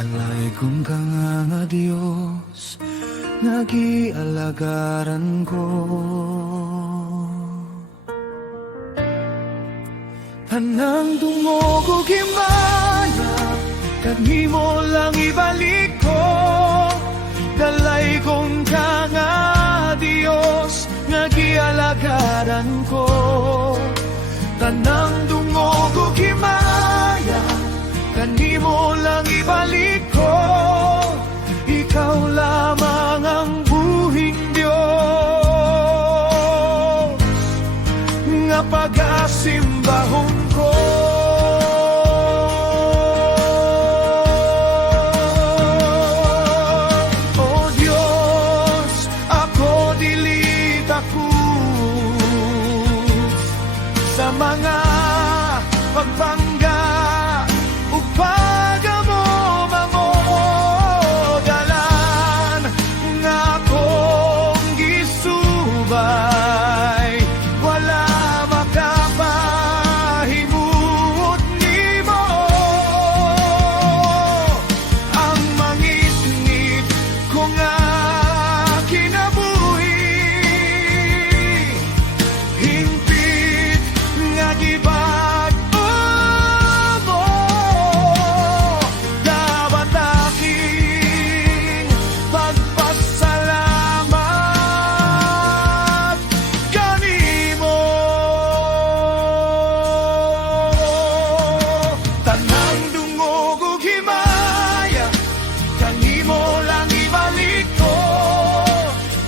Dalaygon ka nga Dios, nagialagaran ko. Tanang dungog o himaya, kanimo lang ibalik ko. Dalaygon ka nga Dios, nagialagaran ko. Tanang dungog o himaya, kanimo lang ibalik ko. Ikaw lamang ang buhing Diyos, nga pag-asimbahon ko. O Diyos, ako dili takot sa mga pagpangga ug pagamo mamodalan nga akong gisubay. Wala makapahimut nimo ang mangit-ngit ko nga kinabuhi. Hingpit nga gibag mo, dapat aking pagpasalamat kanimo. Tanang dungog ug himaya, kanimo lang ibalik ko.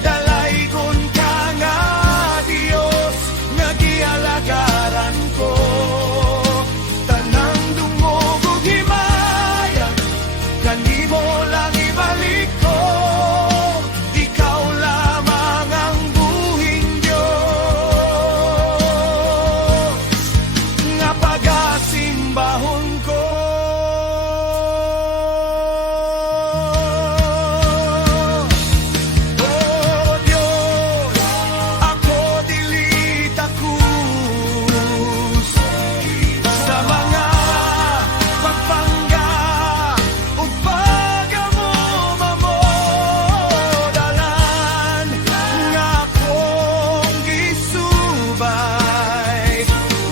Dalaygon ka nga Dios, nga gialagaran ko. Tanang dungog ug himaya, kanimo lang ibalik ko. Ikaw lamang ang buhing Diyos, nga pag-asimbahon ko. O Diyos, ako dili takot sa mga pagpangga ug pagamo mamodalan nga akong gisubay.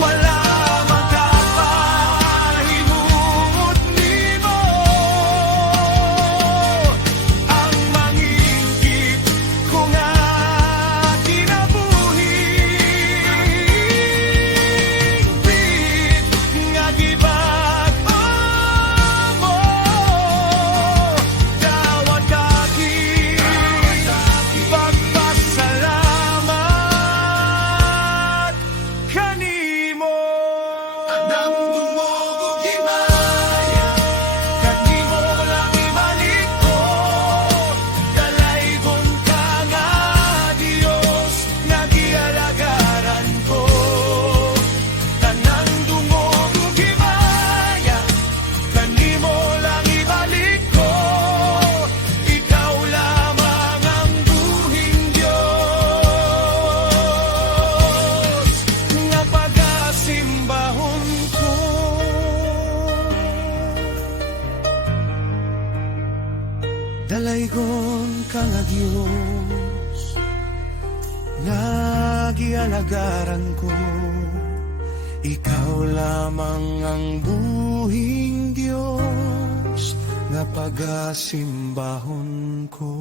Wala makapahimut nimo ang mangingkit ko nga kinabuhi. Hingpit nga gibag mo, dawat aking pagpasalamat kanimo. Tanang dungog ug himaya, kanimo lang ibalik ko. Dalaygon ka nga Dios, nga gialagaran ko. Tanang dungog ug himaya, kanimo lang ibalik ko. Ikaw lamang ang buhing Diyos, nga pag-asimbahon ko. Dalaygon ka nga Diyos, nga gialagaran ko. Ikaw lamang ang buhing Diyos, nga pag-asimbahon ko.